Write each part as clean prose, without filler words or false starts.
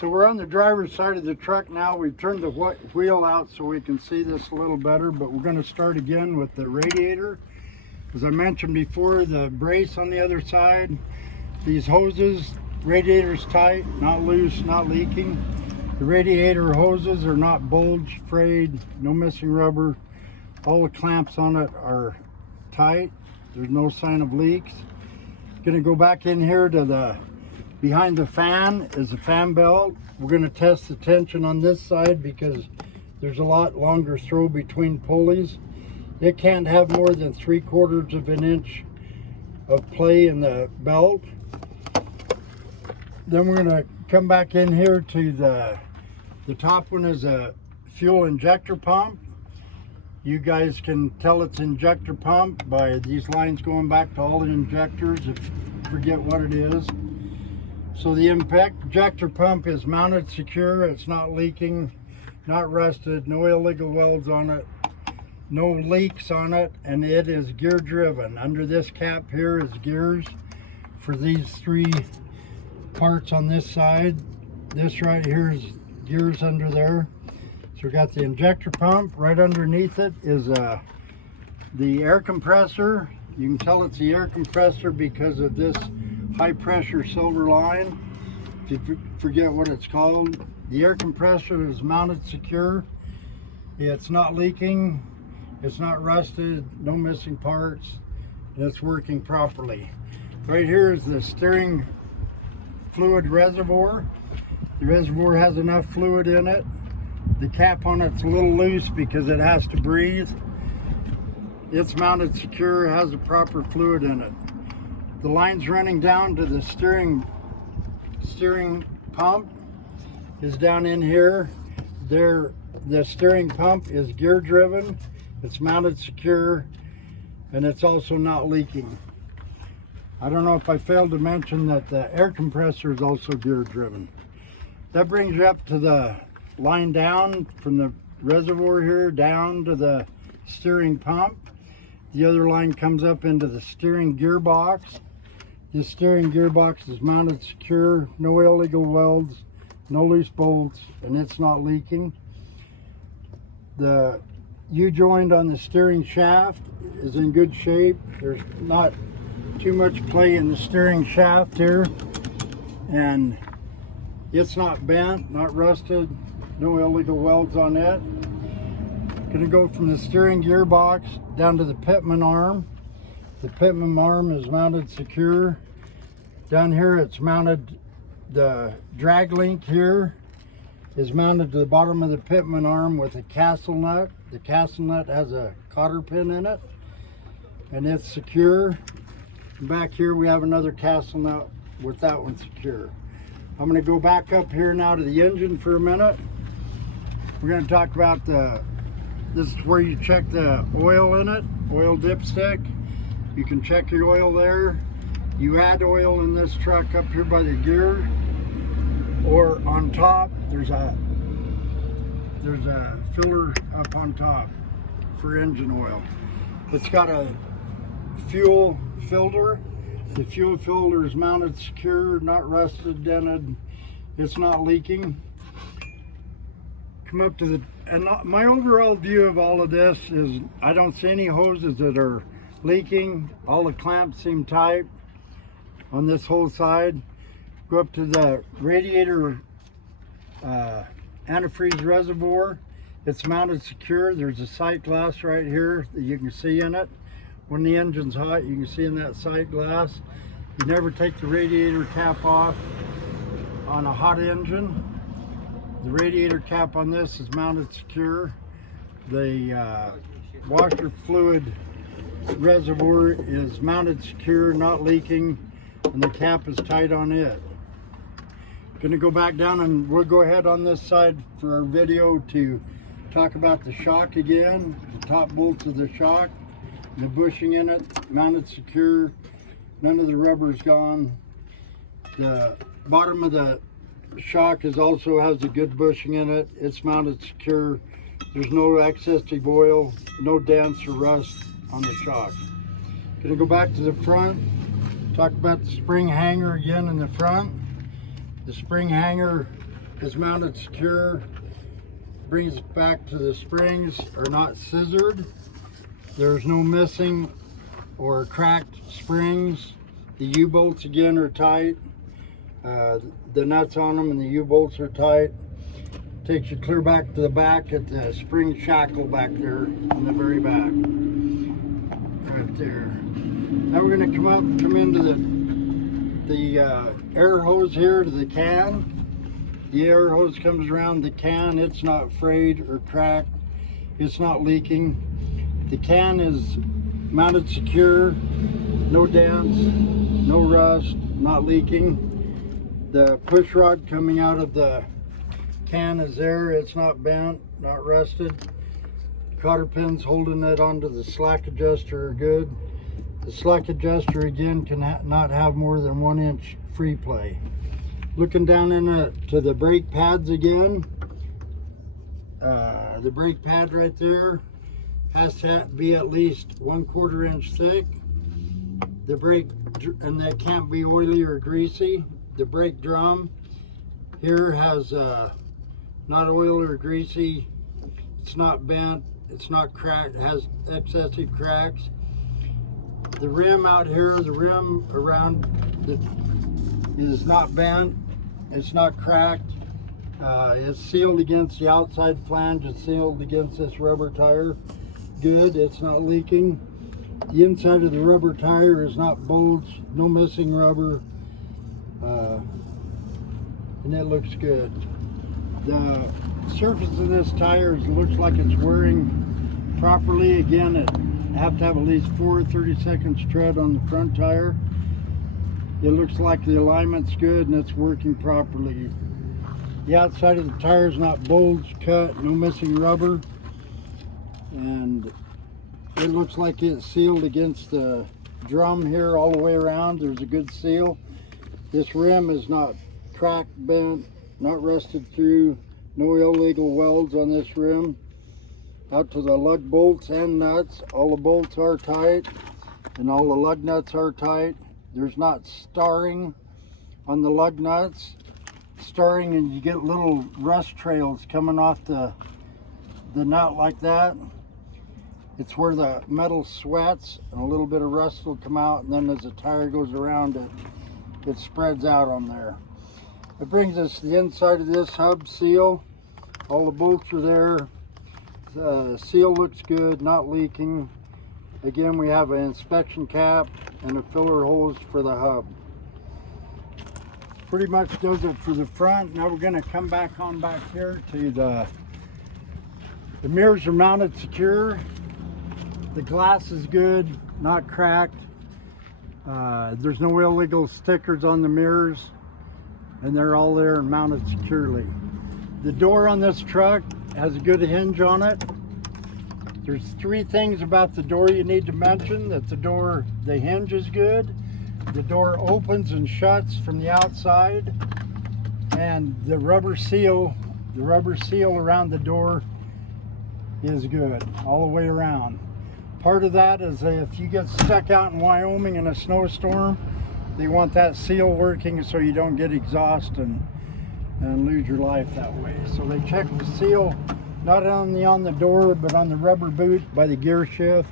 So we're on the driver's side of the truck now. We've turned the wheel out so we can see this a little better, but we're going to start again with the radiator. As I mentioned before, the brace on the other side, these hoses, radiator's tight, not loose, not leaking. The radiator hoses are not bulge frayed, no missing rubber. All the clamps on it are tight. There's no sign of leaks. Gonna go back in here to the behind the fan is the fan belt. We're gonna test the tension on this side because there's a lot longer throw between pulleys. It can't have more than 3/4 of an inch of play in the belt. Then we're gonna come back in here to the top one is a fuel injector pump. You guys can tell it's injector pump by these lines going back to all the injectors if you forget what it is. So the injector pump is mounted secure, it's not leaking, not rusted, no illegal welds on it, no leaks on it, and it is gear driven. Under this cap here is gears for these three parts on this side. This right here is gears under there. So we got the injector pump. Right underneath it is the air compressor. You can tell it's the air compressor because of this high pressure silver line. If you forget what it's called, the air compressor is mounted secure. It's not leaking, it's not rusted, no missing parts, and it's working properly. Right here is the steering fluid reservoir. The reservoir has enough fluid in it. The cap on it's a little loose because it has to breathe. It's mounted secure, has the proper fluid in it. The line's running down to the steering pump is down in here. The steering pump is gear driven, it's mounted secure, and it's also not leaking. I don't know if I failed to mention that the air compressor is also gear driven. That brings you up to the line down from the reservoir here down to the steering pump. The other line comes up into the steering gearbox. This steering gearbox is mounted secure, no illegal welds, no loose bolts, and it's not leaking. The U-joint on the steering shaft is in good shape. There's not too much play in the steering shaft here, and it's not bent, not rusted, no illegal welds on it. Gonna go from the steering gearbox down to the pitman arm. The pitman arm is mounted secure. Down here it's mounted, the drag link here is mounted to the bottom of the pitman arm with a castle nut. The castle nut has a cotter pin in it and it's secure. Back here we have another castle nut with that one secure. I'm going to go back up here now to the engine for a minute. We're going to talk about this is where you check the oil in it, oil dipstick. You can check your oil there. You add oil in this truck up here by the gear, or on top there's a filler up on top for engine oil. It's got a fuel filter. The fuel filter is mounted secure, not rusted, dented. It's not leaking. Come up to the, and my overall view of all of this is I don't see any hoses that are leaking. All the clamps seem tight on this whole side. Go up to the radiator antifreeze reservoir. It's mounted secure. There's a sight glass right here that you can see in it. When the engine's hot, you can see in that sight glass. You never take the radiator cap off on a hot engine. The radiator cap on this is mounted secure. The washer fluid reservoir is mounted secure, not leaking, and the cap is tight on it. Gonna go back down and we'll go ahead on this side for our video to talk about the shock again, the top bolts of the shock. The bushing in it, mounted secure, none of the rubber is gone. The bottom of the shock also has a good bushing in it. It's mounted secure. There's no excessive oil, no dents or rust on the shock. Gonna go back to the front, talk about the spring hanger again in the front. The spring hanger is mounted secure. Brings it back to the springs are not scissored. There's no missing or cracked springs. The U-bolts again are tight. The nuts on them and the U-bolts are tight. Takes you clear back to the back at the spring shackle back there in the very back. Right there. Now we're going to come into the air hose here to the can. The air hose comes around the can. It's not frayed or cracked. It's not leaking. The can is mounted secure, no dents, no rust, not leaking. The push rod coming out of the can is there. It's not bent, not rusted. Cotter pins holding it onto the slack adjuster are good. The slack adjuster again can not have more than 1 inch free play. Looking down into the brake pads again, the brake pad right there has to be at least 1/4 inch thick. The brake, and that can't be oily or greasy. The brake drum here has not oil or greasy. It's not bent. It's not cracked. It has excessive cracks. The rim out here, the rim around is not bent. It's not cracked. It's sealed against the outside flange. It's sealed against this rubber tire. Good. It's not leaking. The inside of the rubber tire is not bulged. No missing rubber. And it looks good. The surface of this tire looks like it's wearing properly. Again, it have to have at least 4 30-second tread on the front tire. It looks like the alignment's good and it's working properly. The outside of the tire is not bulged, cut, no missing rubber. And it looks like it's sealed against the drum here all the way around. There's a good seal. This rim is not cracked, bent, not rusted through. No illegal welds on this rim. Out to the lug bolts and nuts. All the bolts are tight and all the lug nuts are tight. There's not starring on the lug nuts. Starring and you get little rust trails coming off the nut like that. It's where the metal sweats and a little bit of rust will come out, and then as the tire goes around it spreads out on there. It brings us to the inside of this hub seal. All the bolts are there. The seal looks good, not leaking. Again, we have an inspection cap and a filler hose for the hub. Pretty much does it for the front. Now we're going to come back here to the mirrors are mounted secure. The glass is good, not cracked. There's no illegal stickers on the mirrors, and they're all there and mounted securely. The door on this truck has a good hinge on it. There's 3 things about the door you need to mention. That the hinge is good. The door opens and shuts from the outside, and the rubber seal around the door is good all the way around. Part of that is if you get stuck out in Wyoming in a snowstorm, they want that seal working so you don't get exhaust and lose your life that way. So they check the seal not only on the door but on the rubber boot by the gear shift,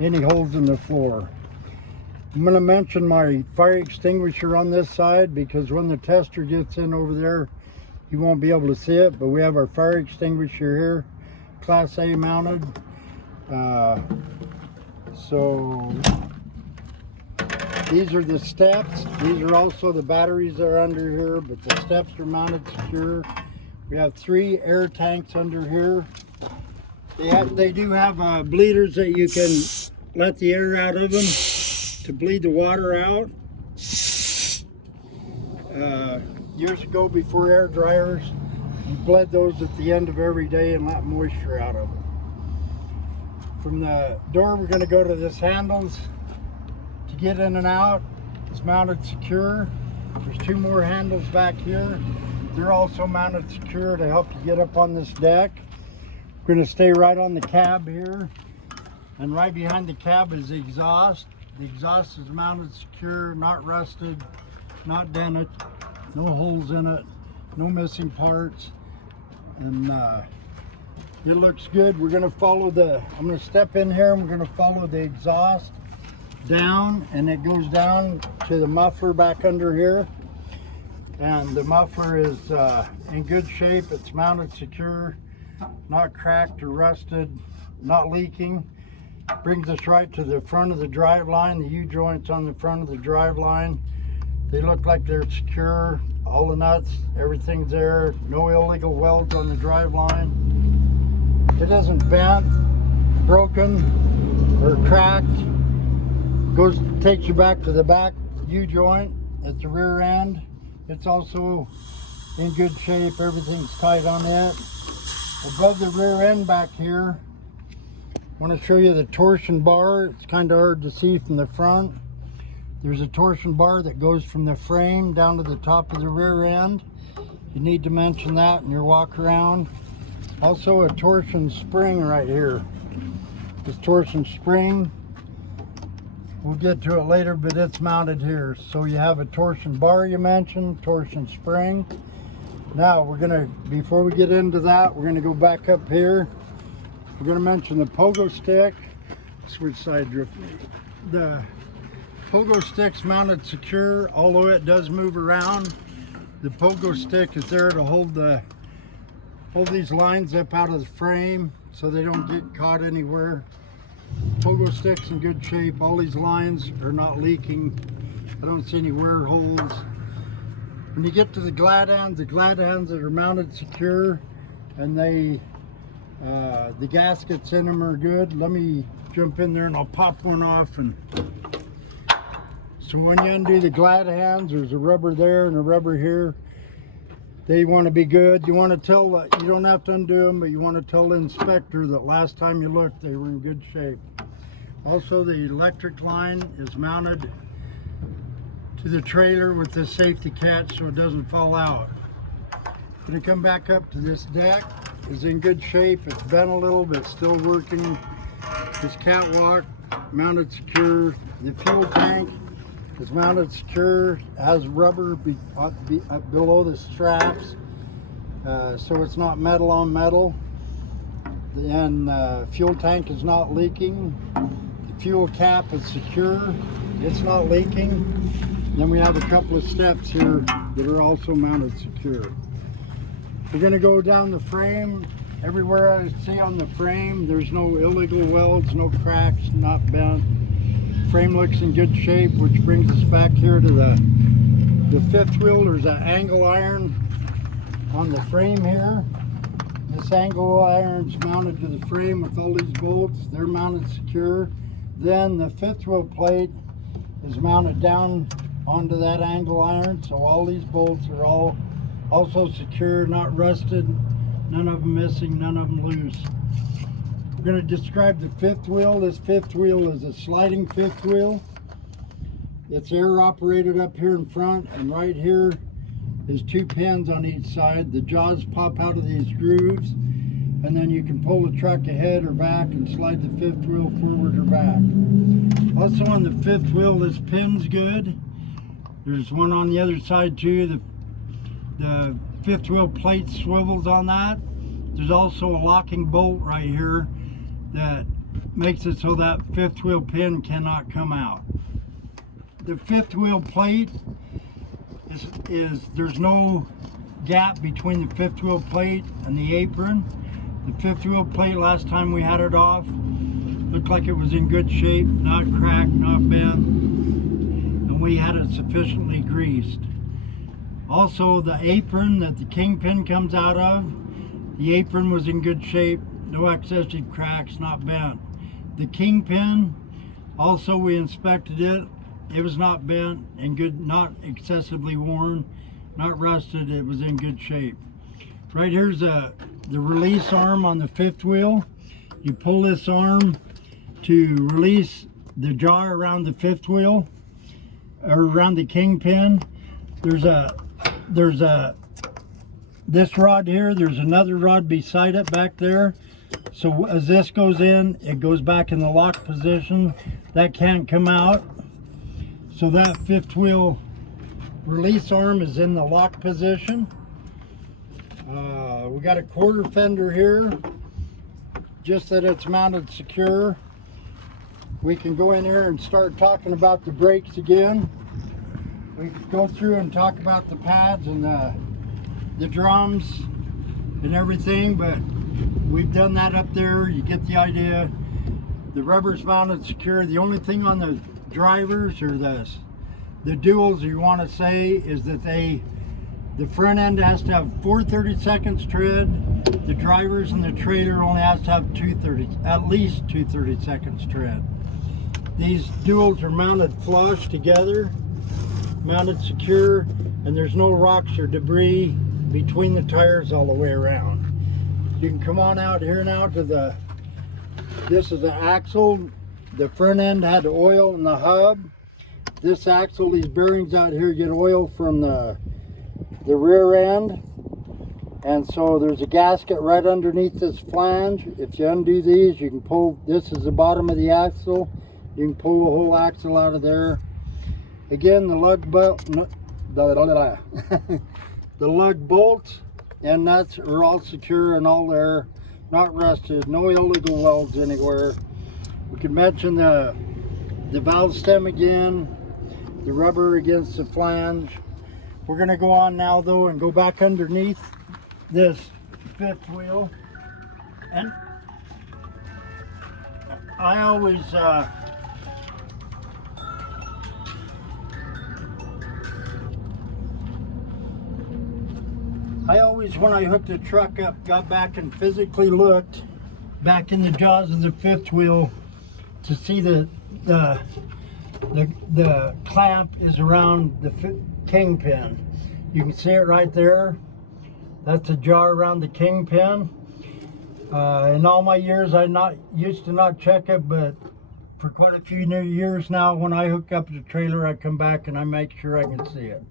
any holes in the floor. I'm going to mention my fire extinguisher on this side because when the tester gets in over there, you won't be able to see it, but we have our fire extinguisher here, Class A mounted. So these are the steps. These are also the batteries that are under here, but the steps are mounted secure. We have 3 air tanks under here. They do have bleeders that you can let the air out of them to bleed the water out. Years ago, before air dryers, you bled those at the end of every day and let moisture out of them. From the door, we're going to go to this handles to get in and out. It's mounted secure. There's 2 more handles back here. They're also mounted secure to help you get up on this deck. We're going to stay right on the cab here. And right behind the cab is the exhaust. The exhaust is mounted secure, not rusted, not dented, no holes in it. no missing parts, and it looks good. We're gonna follow I'm gonna step in here and we're gonna follow the exhaust down, and it goes down to the muffler back under here. And the muffler is in good shape. It's mounted secure, not cracked or rusted, not leaking. Brings us right to the front of the drive line. The U-joints on the front of the drive line, they look like they're secure. All the nuts, everything's there. No illegal welds on the drive line. It isn't bent, broken, or cracked. Takes you back to the back U-joint at the rear end. It's also in good shape. Everything's tight on it. Above the rear end back here, I want to show you the torsion bar. It's kind of hard to see from the front. There's a torsion bar that goes from the frame down to the top of the rear end. You need to mention that in your walk around. Also a torsion spring right here. This torsion spring, we'll get to it later, but it's mounted here. So you have a torsion bar you mentioned, torsion spring. Now before we get into that, we're gonna go back up here. We're gonna mention the pogo stick. Switch side drift. The pogo stick's mounted secure, although it does move around. The pogo stick is there to hold these lines up out of the frame so they don't get caught anywhere. Pogo stick's in good shape. All these lines are not leaking. I don't see any wear holes. When you get to the glad hands that are mounted secure, and the gaskets in them are good. Let me jump in there and I'll pop one off. So when you undo the glad hands, there's a rubber there and a rubber here. They want to be good. You want to tell, you don't have to undo them, but you want to tell the inspector that last time you looked, they were in good shape. Also, the electric line is mounted to the trailer with this safety catch so it doesn't fall out. Going to come back up to this deck. It's in good shape. It's bent a little, but still working. This catwalk mounted secure. The fuel tank is mounted secure. Has rubber below the straps, so it's not metal on metal. And fuel tank is not leaking. The fuel cap is secure. It's not leaking. Then we have a couple of steps here that are also mounted secure. We're going to go down the frame. Everywhere I see on the frame, there's no illegal welds, no cracks, not bent. Frame looks in good shape, which brings us back here to the fifth wheel. There's an angle iron on the frame here. This angle iron's mounted to the frame with all these bolts. They're mounted secure. Then the fifth wheel plate is mounted down onto that angle iron, so all these bolts are all also secure, not rusted, none of them missing, none of them loose. We're going to describe the fifth wheel. This fifth wheel is a sliding fifth wheel. It's air operated up here in front, and right here is two pins on each side. The jaws pop out of these grooves, and then you can pull the truck ahead or back and slide the fifth wheel forward or back. Also on the fifth wheel, this pin's good. There's one on the other side too. The fifth wheel plate swivels on that. There's also a locking bolt right here that makes it so that fifth wheel pin cannot come out. The fifth wheel plate there's no gap between the fifth wheel plate and the apron. The fifth wheel plate, last time we had it off, looked like it was in good shape, not cracked, not bent, and we had it sufficiently greased. Also, the apron that the kingpin comes out of, the apron was in good shape, no excessive cracks, not bent. The kingpin, also we inspected it, it was not bent and good, not excessively worn, not rusted, it was in good shape. Right here's the release arm on the fifth wheel. You pull this arm to release the jaw around the fifth wheel, or around the kingpin. There's this rod here, there's another rod beside it back there. So as this goes in, it goes back in the lock position. That can't come out. So that fifth wheel release arm is in the lock position. We got a quarter fender here, just that it's mounted secure. We can go in here and start talking about the brakes again. We can go through and talk about the pads and the drums and everything, but we've done that up there. You get the idea. The rubber's mounted secure. The only thing on the drivers or the duals you want to say is that the front end has to have 4/32 tread. The drivers and the trailer only has to have at least 2/32 tread. These duals are mounted flush together, mounted secure, and there's no rocks or debris between the tires all the way around. You can come on out here now to this is the axle. The front end had oil in the hub. This axle, these bearings out here get oil from the rear end. And so there's a gasket right underneath this flange. If you undo these, you can pull, this is the bottom of the axle. You can pull the whole axle out of there. Again, the lug bolts and nuts are all secure and all there, not rusted, no illegal welds anywhere. We can mention the valve stem again, the rubber against the flange. We're going to go on now though and go back underneath this fifth wheel. And I always when I hooked the truck up, got back and physically looked back in the jaws of the fifth wheel to see the clamp is around the kingpin. You can see it right there. That's a jar around the kingpin. In all my years, I used to not check it, but for quite a few years now, when I hook up the trailer, I come back and I make sure I can see it.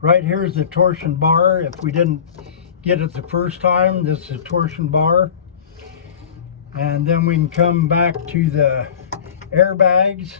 Right here is the torsion bar. If we didn't get it the first time, this is a torsion bar. And then we can come back to the airbags.